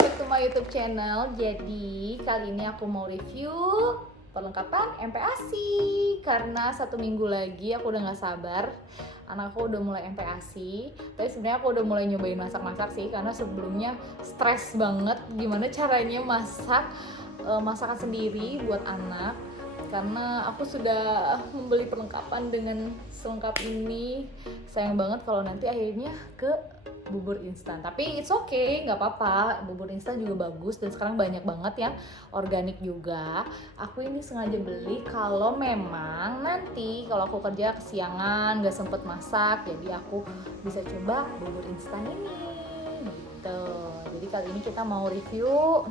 back to my YouTube channel. Jadi kali ini aku mau review perlengkapan MPASI karena 1 minggu lagi aku udah gak sabar. Anakku udah mulai MPASI. Tapi sebenarnya aku udah mulai nyobain masak-masak sih karena sebelumnya stres banget gimana caranya masak masakan sendiri buat anak. Karena aku sudah membeli perlengkapan dengan selengkap ini. Sayang banget kalau nanti akhirnya ke bubur instan, tapi it's okay, nggak apa-apa. Bubur instan juga bagus dan sekarang banyak banget yang organik juga. Aku ini sengaja beli kalau memang nanti kalau aku kerja kesiangan nggak sempet masak, jadi aku bisa coba bubur instan ini gitu. Jadi kali ini kita mau review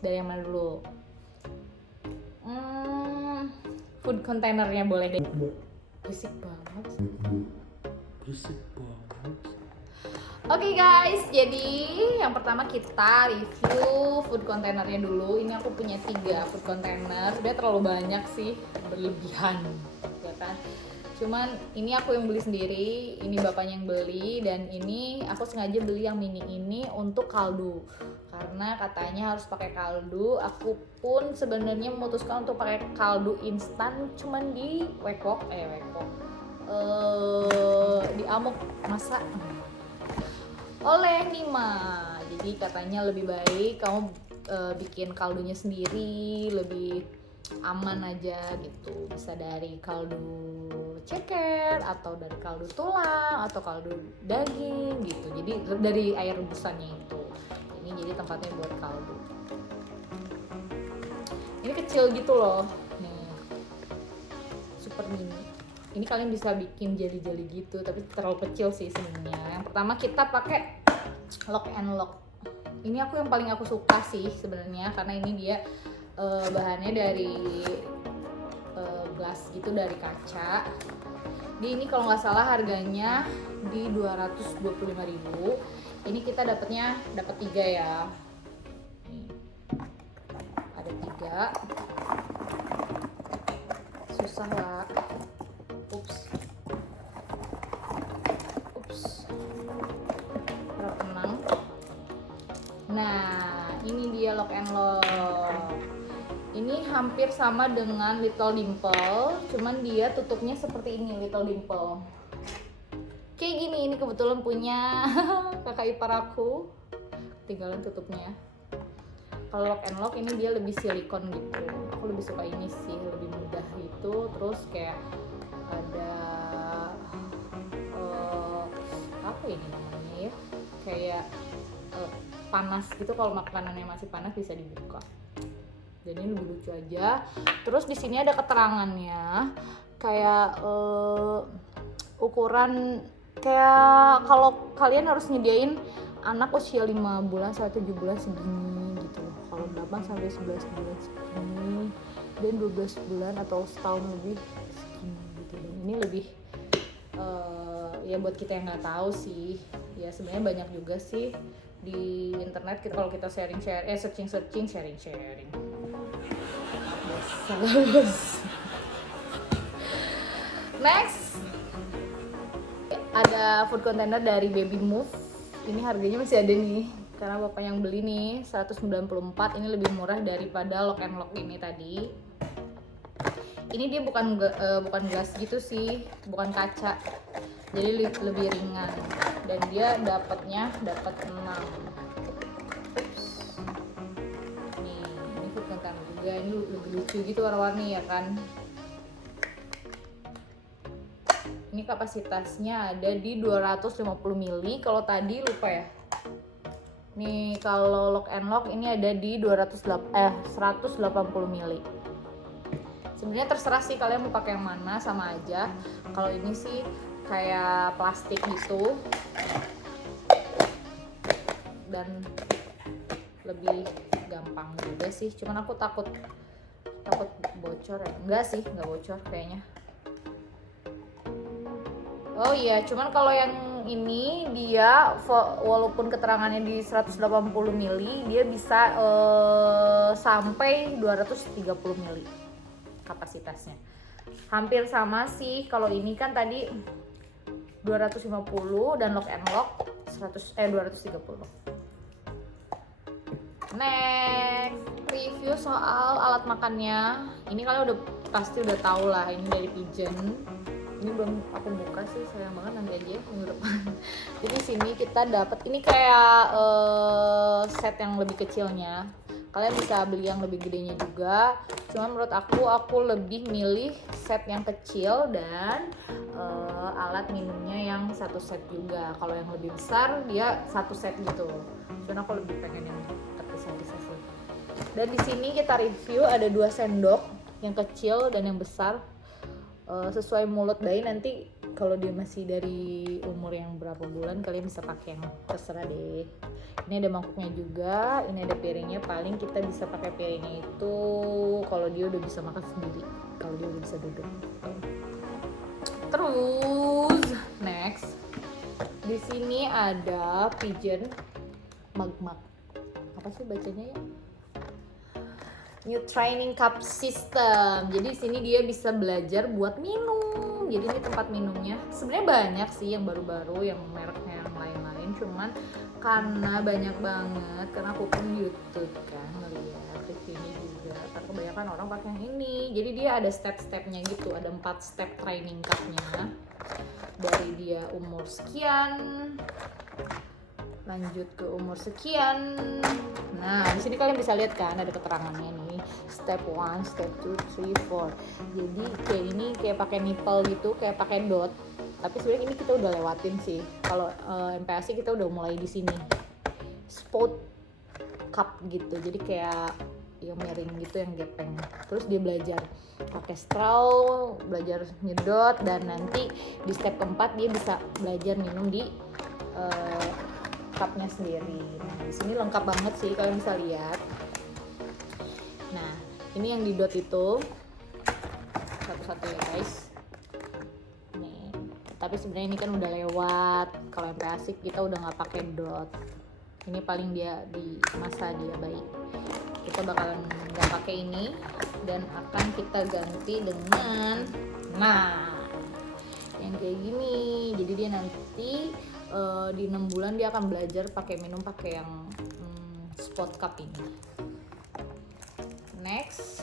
dari yang mana dulu? Food containernya boleh deh. Berisik banget. Oke guys, jadi yang pertama kita review food containernya dulu. Ini aku punya 3 food container. Sebenarnya terlalu banyak sih, berlebihan, ya kan? Cuman ini aku yang beli sendiri, ini bapaknya yang beli, dan ini aku sengaja beli yang mini ini untuk kaldu. Karena katanya harus pakai kaldu. Aku pun sebenarnya memutuskan untuk pakai kaldu instan, cuman di di Amok masak oleh Nima. Jadi katanya lebih baik kamu bikin kaldunya sendiri, lebih aman aja gitu. Bisa dari kaldu ceker atau dari kaldu tulang atau kaldu daging gitu. Jadi dari air rebusannya itu. Ini jadi tempatnya buat kaldu. Ini kecil gitu loh. Nih. Super mini. Ini kalian bisa bikin jeli-jeli gitu, tapi terlalu kecil sih sebenarnya. Yang pertama kita pakai lock and lock. Ini yang paling aku suka sih sebenarnya, karena ini dia bahannya dari glass gitu, dari kaca. Ini kalau nggak salah harganya di 225.000. Ini kita dapat 3 ya. Nih. Ada 3. Susah lah. Ups. Tenang. Nah, ini dia lock and lock. Ini hampir sama dengan Little Dimple, cuman dia tutupnya seperti ini, Little Dimple. Kayak gini, ini kebetulan punya kakak ipar aku. Tinggalan tutupnya. Kalau lock and lock ini dia lebih silikon gitu. Aku lebih suka ini sih, lebih mudah gitu. Terus kayak ada apa ini namanya ya, kayak panas gitu, kalau makanannya masih panas bisa dibuka. Jadi ini lebih lucu aja. Terus di sini ada keterangannya kayak ukuran, kayak kalau kalian harus nyediain anak usia 5 bulan sampai 7 bulan segini gitu. Kalau 8 sampai 11 bulan segini, dan 12 bulan atau setahun lebih segini gitu. Dan ini lebih ya buat kita yang nggak tahu sih, ya sebenarnya banyak juga sih di internet kalau kita searching sharing. Next ada food container dari Baby Move. Ini harganya masih ada nih karena bapak yang beli nih 194. Ini lebih murah daripada lock and lock ini tadi. Ini dia bukan gelas gitu sih, bukan kaca. Jadi lebih ringan dan dia dapat 6. Ini food container juga. Ini lebih lucu gitu warna-warni ya kan. Ini kapasitasnya ada di 250 ml. Kalau tadi lupa ya. Nih kalau lock and lock ini ada di 180 ml. Sebenarnya terserah sih kalian mau pakai yang mana, sama aja. Kalau ini sih kayak plastik gitu dan lebih gampang juga sih. Cuman aku takut bocor ya. Enggak sih, enggak bocor kayaknya. Oh iya, cuman kalau yang ini dia walaupun keterangannya di 180 ml, dia bisa sampai 230 ml kapasitasnya. Hampir sama sih. Kalau ini kan tadi 250 dan lock and lock 230. Next, review soal alat makannya. Ini kalian pasti udah tahu lah, ini dari Pigeon. Ini belum aku buka sih, sayang banget, nanti aja minggu depan. Jadi sini kita dapat ini kayak set yang lebih kecilnya. Kalian bisa beli yang lebih gedenya juga. Cuman menurut aku lebih milih set yang kecil dan alat minumnya yang satu set juga. Kalau yang lebih besar dia satu set gitu. Dan aku lebih pengen yang terpisah-pisah sih. Dan di sini kita review ada 2 sendok, yang kecil dan yang besar. Sesuai mulut bayi, nanti kalau dia masih dari umur yang berapa bulan kalian bisa pakai yang terserah deh. Ini ada mangkuknya juga, ini ada piringnya. Paling kita bisa pakai piringnya itu kalau dia udah bisa makan sendiri, kalau dia udah bisa duduk gitu. Terus next, di sini ada Pigeon Mag. Apa sih bacanya ya? New Training Cup System. Jadi di sini dia bisa belajar buat minum. Jadi ini tempat minumnya. Sebenarnya banyak sih yang baru-baru, yang mereknya yang lain-lain. Cuman karena banyak banget, karena aku pun YouTube kan ngeliat reviewnya juga. Karena kebanyakan orang pakai yang ini. Jadi dia ada step-stepnya gitu. Ada 4 step training cupnya. Dari dia umur sekian, lanjut ke umur sekian. Nah, di sini kalian bisa lihat kan ada keterangannya nih. Step 1, step 2, 3, 4. Jadi kayak ini kayak pakai nipple gitu, kayak pakai dot. Tapi sebenarnya ini kita udah lewatin sih. Kalau MPASI kita udah mulai di sini. Spout cup gitu. Jadi kayak yang miring gitu, yang gepeng. Terus dia belajar pakai straw, belajar nyedot, dan nanti di step keempat dia bisa belajar minum di cupnya sendiri. Nah, di sini lengkap banget sih, kalian bisa lihat. Nah, ini yang di dot itu satu-satu ya guys. Nih, tapi sebenarnya ini kan udah lewat. Kalau yang asik kita udah nggak pakai dot. Ini paling dia di masa dia bayi. Kita bakalan nggak pakai ini dan akan kita ganti dengan yang kayak gini. Jadi dia nanti di 6 bulan dia akan belajar minum pakai yang spot cup ini. Next,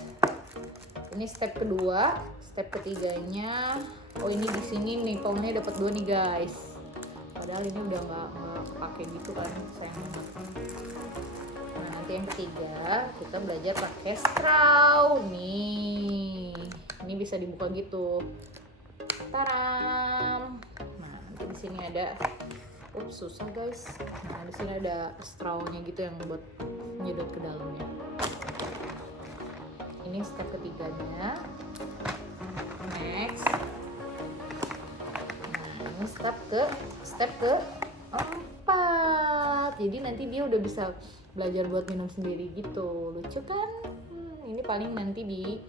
ini step kedua. Step ketiganya, ini di sini nih nipple-nya dapat 2 nih guys. Padahal ini udah nggak pakai gitu kan, sayang banget. Nah, nanti yang ketiga kita belajar pakai straw nih. Ini bisa dibuka gitu. Taram. Nah, nanti di sini ada susah guys. Nah, di sini ada straw-nya gitu yang buat nyedot ke dalamnya. Ini step ketiganya. Next. Nah, ini step ke 4. Jadi nanti dia udah bisa belajar buat minum sendiri gitu. Lucu kan? Ini paling nanti di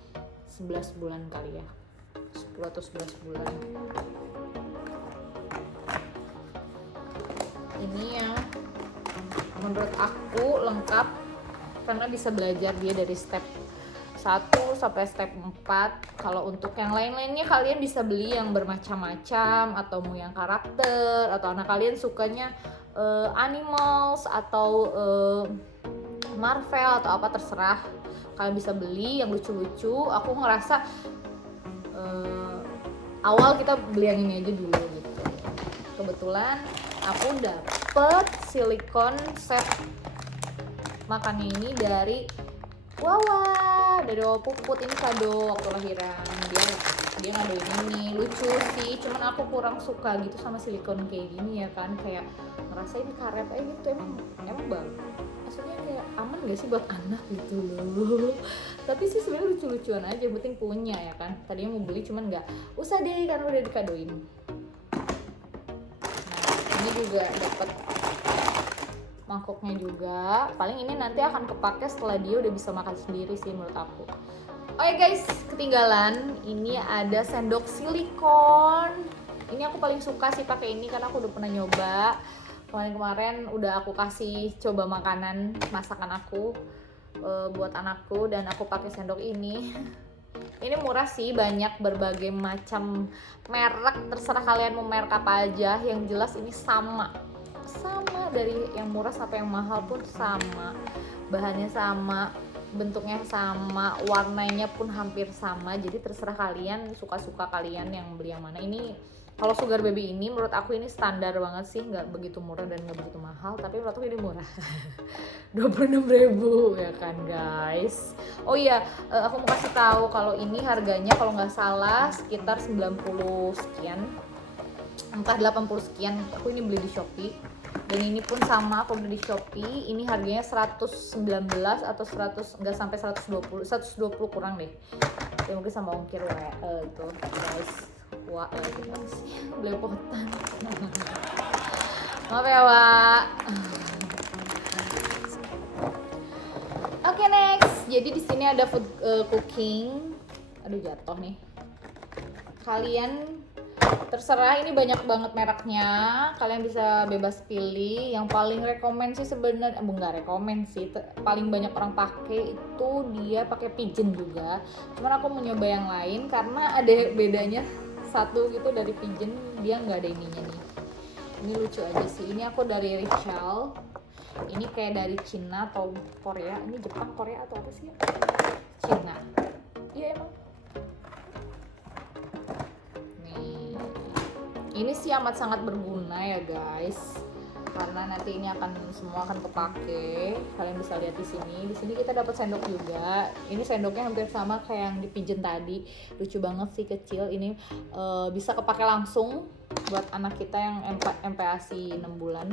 11 bulan kali ya. 10 atau 11 bulan. Ini yang menurut aku lengkap karena bisa belajar dia dari step 1 sampai step 4. Kalau untuk yang lain-lainnya kalian bisa beli yang bermacam-macam, atau mau yang karakter, atau anak kalian sukanya animals atau Marvel atau apa, terserah. Kalian bisa beli yang lucu-lucu. Aku ngerasa awal kita beli yang ini aja dulu gitu. Kebetulan aku dapet silikon set makannya ini dari Wawa Puput. Ini kado waktu lahiran. Dia ngadoin ini, lucu sih. Cuman aku kurang suka gitu sama silikon kayak gini ya kan. Kayak ngerasa ini karet aja gitu. Emang bagus. Maksudnya kayak aman gak sih buat anak gitu loh. Tapi sih sebenarnya lucu-lucuan aja, penting punya ya kan. Tadinya mau beli cuman nggak usah deh karena udah dikadoin. Nah, ini juga dapat mangkoknya juga. Paling ini nanti akan kepake setelah dia udah bisa makan sendiri sih menurut aku. Oke guys, ketinggalan ini ada sendok silikon. Ini aku paling suka sih pakai ini karena aku udah pernah nyoba. Kemarin udah aku kasih coba makanan masakan aku buat anakku, dan aku pakai sendok ini. Ini murah sih, banyak berbagai macam merek, terserah kalian mau merek apa aja. Yang jelas ini sama dari yang murah sampai yang mahal pun sama, bahannya sama, bentuknya sama, warnanya pun hampir sama. Jadi terserah kalian, suka-suka kalian yang beli yang mana. Ini kalau Sugar Baby ini menurut aku ini standar banget sih, nggak begitu murah dan nggak begitu mahal, tapi menurut aku ini murah. 26.000 ya kan guys. Oh iya, aku mau kasih tahu kalau ini harganya kalau nggak salah sekitar 90 sekian, entah 80 sekian. Aku ini beli di Shopee. Dan ini pun sama, aku beli di Shopee. Ini harganya 119 atau 100, enggak sampai 120, 120 kurang deh. Ya mungkin sama ongkir itu guys. Wah, guys. Belepotan. Maaf ya, Wak. Oke, next. Jadi di sini ada food cooking. Aduh, jatuh nih. Kalian terserah, ini banyak banget mereknya, kalian bisa bebas pilih. Yang paling rekomen sih sebenarnya, nggak rekomen sih, paling banyak orang pakai itu dia pakai Pigeon juga. Cuman aku mau nyoba yang lain karena ada bedanya satu gitu dari Pigeon, dia nggak ada ininya nih. Ini lucu aja sih. Ini aku dari Richel. Ini kayak dari Cina atau Korea. Ini Jepang, Korea atau apa sih? Cina. Iya emang. Ini sih amat sangat berguna ya guys, karena nanti ini semua akan kepake. Kalian bisa lihat di sini. Di sini kita dapat sendok juga. Ini sendoknya hampir sama kayak yang di Pigeon tadi. Lucu banget sih, kecil. Ini bisa kepake langsung buat anak kita yang MPASI 6 bulan.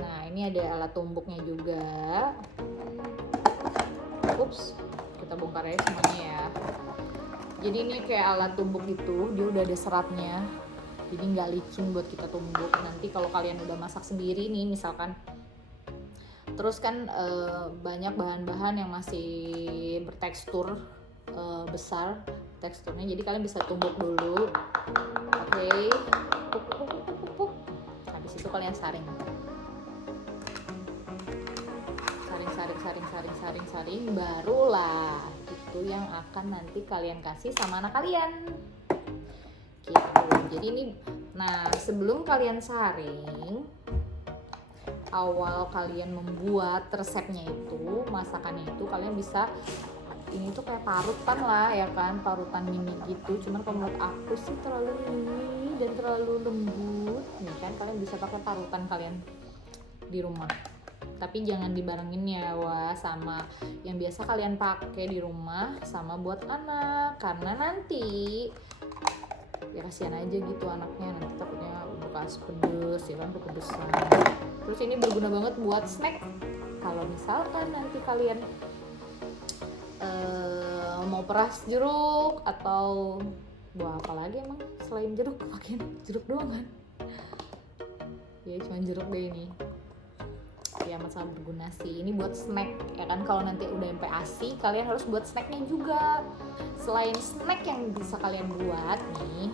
Nah, ini ada alat tumbuknya juga. Ups, kita bongkar aja semuanya ya. Jadi ini kayak alat tumbuk gitu, dia udah ada seratnya. Jadi nggak licin buat kita tumbuk. Nanti kalau kalian udah masak sendiri nih misalkan, terus kan banyak bahan-bahan yang masih bertekstur besar teksturnya, jadi kalian bisa tumbuk dulu. Oke. Habis itu kalian saring, barulah itu yang akan nanti kalian kasih sama anak kalian gitu. Jadi ini, nah sebelum kalian saring, awal kalian membuat resepnya itu, masakannya itu, kalian bisa, ini tuh kayak parutan lah ya kan, parutan mini gitu. Cuman kalau menurut aku sih terlalu mini dan terlalu lembut nih kan. Kalian bisa pakai parutan kalian di rumah, tapi jangan dibarengin ya sama yang biasa kalian pakai di rumah sama buat anak, karena nanti ya kasihan aja gitu anaknya, nanti takutnya bekas pedes ya kan, kepedesan. Terus ini berguna banget buat snack. Kalau misalkan nanti kalian mau peras jeruk atau buah apa lagi emang selain jeruk, pakai jeruk doang kan ya, cuma jeruk deh ini ya, amat sangat berguna sih. Ini buat snack ya kan, kalau nanti udah MPASI kalian harus buat snacknya juga. Selain snack yang bisa kalian buat nih,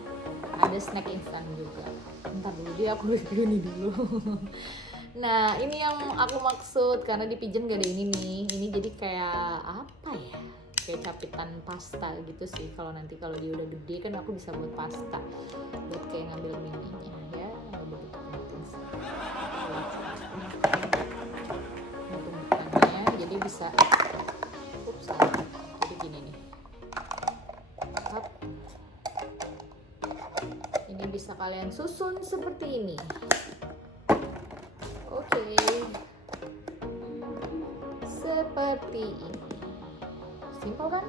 ada snack instan juga. Bentar dulu deh, aku review ini dulu. Nah ini yang aku maksud, karena di Pigeon gak ada ini nih. Ini jadi kayak apa ya, kayak capitan pasta gitu sih. Kalau nanti kalau dia udah gede kan aku bisa buat pasta, buat kayak ngambil mininya ya, nggak begitu penting sih. Jadi bisa, jadi gini nih, ini bisa kalian susun seperti ini. Oke, seperti ini, simple kan?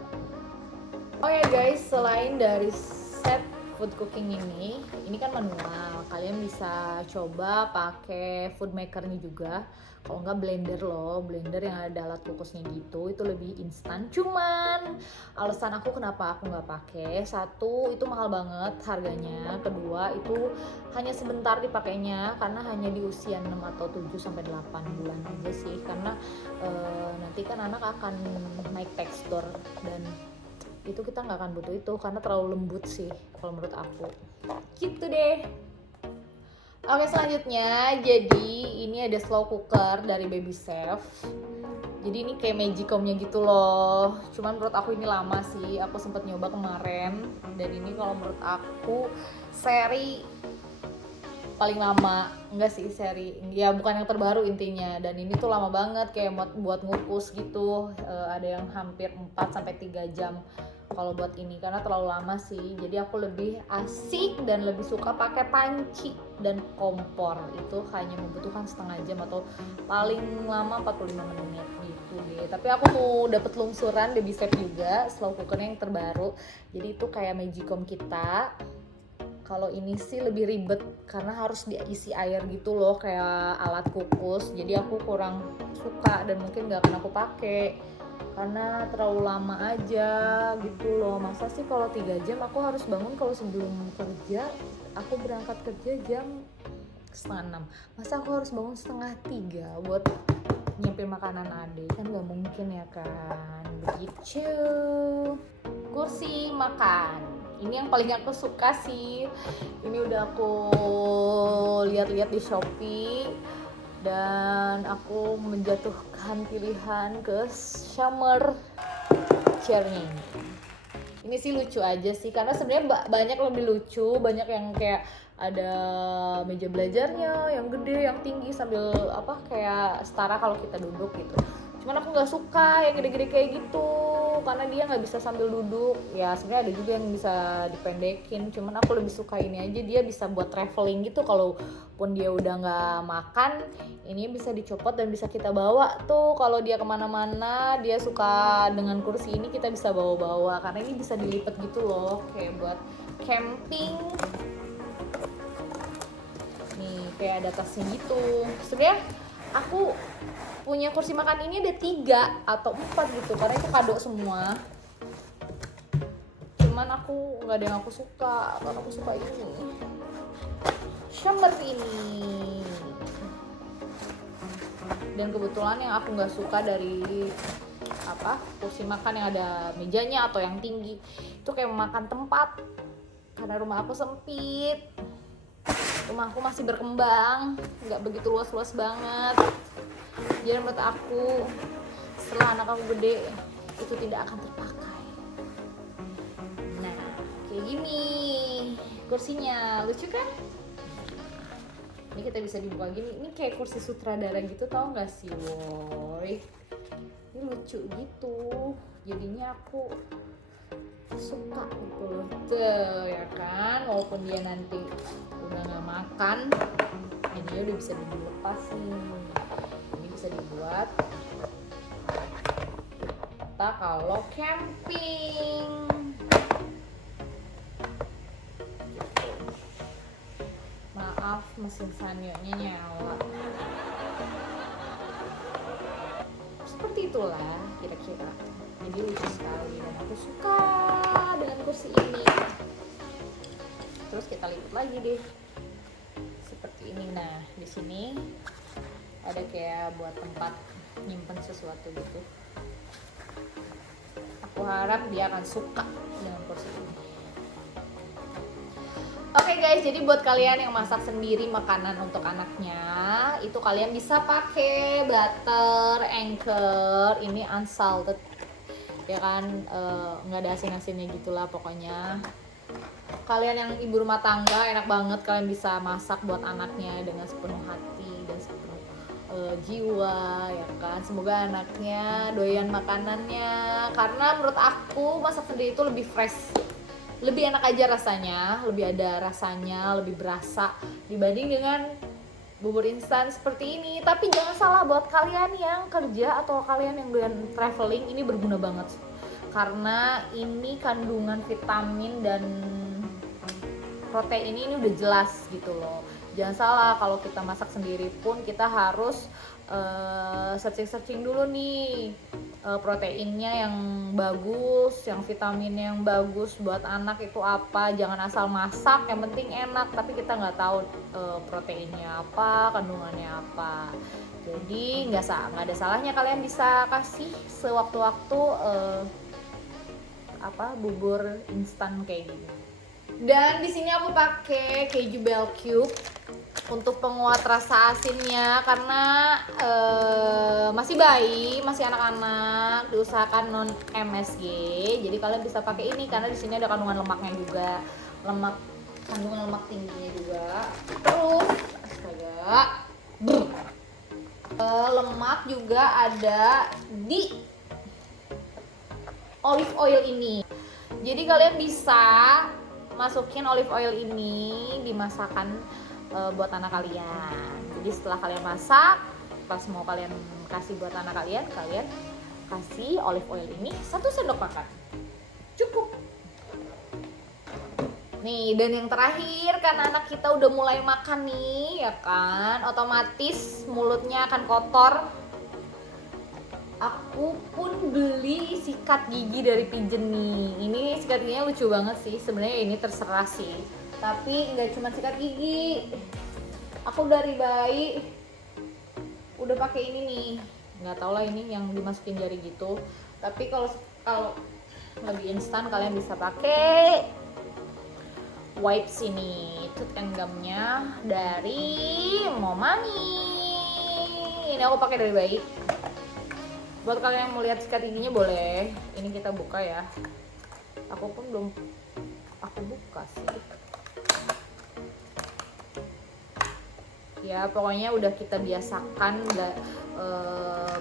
Oke guys, selain dari set food cooking ini kan manual, kalian bisa coba pakai food makernya juga. Kalau nggak blender loh, blender yang ada alat kukusnya gitu, itu lebih instan. Cuman alasan aku kenapa aku nggak pakai, satu itu mahal banget harganya, kedua itu hanya sebentar dipakainya karena hanya di usia 6 atau 7 sampai 8 bulan aja sih, karena nanti kan anak akan naik tekstur dan itu kita nggak akan butuh itu karena terlalu lembut sih kalau menurut aku gitu deh. Oke, selanjutnya jadi ini ada slow cooker dari Baby Chef. Jadi ini kayak magicomnya gitu loh, cuman menurut aku ini lama sih, aku sempat nyoba kemarin. Dan ini kalau menurut aku seri paling lama, enggak sih seri, ya bukan yang terbaru intinya. Dan ini tuh lama banget kayak buat ngukus gitu. Ada yang hampir 4 sampai 3 jam kalau buat ini, karena terlalu lama sih. Jadi aku lebih asik dan lebih suka pakai panci dan kompor. Itu hanya membutuhkan setengah jam atau paling lama 45 menit gitu deh. Tapi aku mau dapet lungsuran baby step juga, slow cookernya yang terbaru. Jadi itu kayak Magicom kita. Kalau ini sih lebih ribet karena harus diisi air gitu loh, kayak alat kukus. Jadi aku kurang suka dan mungkin gak akan aku pakai karena terlalu lama aja gitu loh. Masa sih kalau 3 jam aku harus bangun, kalau sebelum kerja aku berangkat kerja jam 2:30. Masa aku harus bangun 2:30 buat nyiapin makanan adik, kan gak mungkin ya kan. Begitu. Kursi makan ini yang paling aku suka sih. Ini udah aku lihat-lihat di Shopee dan aku menjatuhkan pilihan ke Summer chairnya ini. Ini sih lucu aja sih, karena sebenarnya banyak lebih lucu, banyak yang kayak ada meja belajarnya yang gede, yang tinggi sambil kayak setara kalau kita duduk gitu. Cuman aku nggak suka yang gede-gede kayak gitu karena dia nggak bisa sambil duduk. Ya sebenarnya ada juga yang bisa dipendekin, cuman aku lebih suka ini aja, dia bisa buat traveling gitu. Kalaupun dia udah nggak makan, ini bisa dicopot dan bisa kita bawa tuh kalau dia kemana-mana. Dia suka dengan kursi ini, kita bisa bawa-bawa karena ini bisa dilipat gitu loh, kayak buat camping. Nih kayak ada tasnya gitu. Sebenarnya aku punya kursi makan ini ada 3 atau 4 gitu karena itu kado semua. Cuman aku nggak ada yang aku suka, karena aku suka ini Summer ini. Dan kebetulan yang aku nggak suka dari kursi makan yang ada mejanya atau yang tinggi itu kayak memakan tempat, karena rumah aku sempit. Rumah aku masih berkembang, nggak begitu luas-luas banget. Jadi menurut aku setelah anak aku gede itu tidak akan terpakai. Nah kayak gini kursinya, lucu kan? Ini kita bisa dibuka gini, ini kayak kursi sutradara gitu, tau gak sih woy? Ini lucu gitu, jadinya aku suka gitu loh. Tuh ya kan, walaupun dia nanti udah gak makan, ini udah bisa dilepas nih. Ini bisa dibuat kita kalau camping. Maaf, mesin sanyonya nyala. Seperti itulah kira-kira. Jadi lucu sekali dan aku suka dengan kursi ini. Terus kita lipat lagi deh. Seperti ini. Nah, di sini ada kayak buat tempat nyimpen sesuatu gitu. Aku harap dia akan suka dengan kursi ini. Oke guys, jadi buat kalian yang masak sendiri makanan untuk anaknya, itu kalian bisa pakai butter Anchor. Ini unsalted, ya kan, nggak ada asin-asinnya gitulah pokoknya. Kalian yang ibu rumah tangga, enak banget kalian bisa masak buat anaknya dengan sepenuh hati dan sepenuh jiwa, ya kan. Semoga anaknya doyan makanannya, karena menurut aku masak sendiri itu lebih fresh, lebih enak aja rasanya, lebih ada rasanya, lebih berasa dibanding dengan bubur instan seperti ini. Tapi jangan salah, buat kalian yang kerja atau kalian yang doyan traveling, ini berguna banget karena ini kandungan vitamin dan protein ini udah jelas gitu loh. Jangan salah, kalau kita masak sendiri pun kita harus searching dulu nih proteinnya yang bagus, yang vitaminnya yang bagus buat anak itu apa. Jangan asal masak, yang penting enak, tapi kita nggak tahu proteinnya apa, kandungannya apa. Jadi nggak ada salahnya kalian bisa kasih sewaktu-waktu bubur instan kayak gini. Dan di sini aku pakai keju bell cube untuk penguat rasa asinnya, karena masih bayi, masih anak-anak, diusahakan non MSG. Jadi kalian bisa pakai ini karena di sini ada kandungan lemaknya juga, lemak kandungan lemak tingginya juga. Terus astaga, lemak juga ada di olive oil ini. Jadi kalian bisa masukin olive oil ini di masakan buat anak kalian. Jadi setelah kalian masak, pas mau kalian kasih buat anak kalian, kalian kasih olive oil ini 1 sendok makan. Cukup. Nih, dan yang terakhir, karena anak kita udah mulai makan nih, ya kan, otomatis mulutnya akan kotor. Aku pun beli sikat gigi dari Pigeon nih. Ini sikat giginya lucu banget sih. Sebenarnya ini terserah sih. Tapi nggak cuma sikat gigi. Aku dari bayi udah pakai ini nih. Nggak tau lah ini yang dimasukin jari gitu. Tapi kalau lebih instan kalian bisa pakai wipes ini, tooth and gumnya dari Momani. Ini aku pakai dari bayi. Buat kalian yang mau lihat sikat giginya boleh. Ini kita buka ya. Aku pun belum aku buka sih. Ya pokoknya udah kita biasakan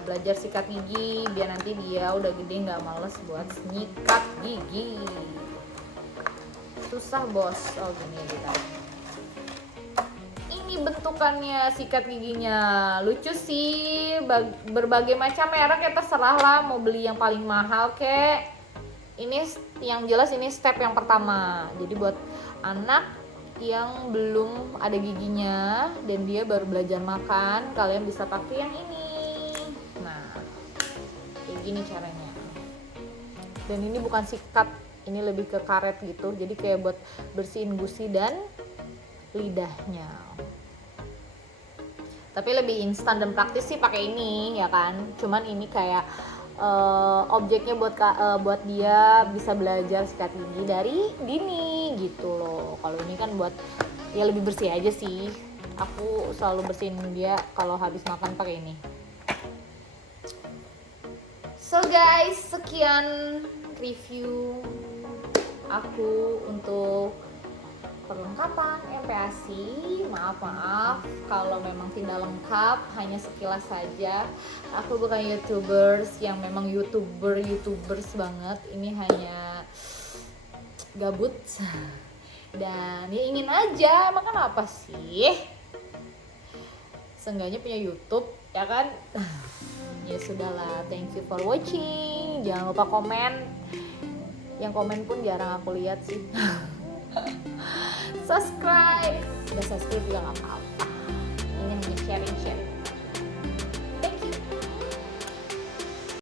belajar sikat gigi biar nanti dia udah gede nggak males buat nyikat gigi. Susah bos. Oh gini kita. Ini bentukannya sikat giginya lucu sih. Berbagai macam merek ya, terserah lah mau beli yang paling mahal kek. Ini yang jelas ini step yang pertama. Jadi buat anak yang belum ada giginya dan dia baru belajar makan, kalian bisa pakai yang ini. Nah, kayak gini caranya. Dan ini bukan sikat, ini lebih ke karet gitu, jadi kayak buat bersihin gusi dan lidahnya. Tapi lebih instan dan praktis sih pakai ini ya kan. Cuman ini kayak objeknya buat dia bisa belajar sikat gigi dari dini gitu loh. Kalau ini kan buat ya lebih bersih aja sih. Aku selalu bersihin dia kalau habis makan pakai ini. So guys, sekian review aku untuk perlengkapan MPASI. Maaf kalau memang tidak lengkap, hanya sekilas saja. Aku bukan YouTubers yang memang YouTubers banget. Ini hanya gabut dan ya ingin aja, emang kenapa sih? Seenggaknya punya YouTube ya kan. Ya sudahlah, thank you for watching. Jangan lupa komen. Yang komen pun jarang aku lihat sih. Subscribe. Udah subscribe juga gak apa-apa. Ini hanya sharing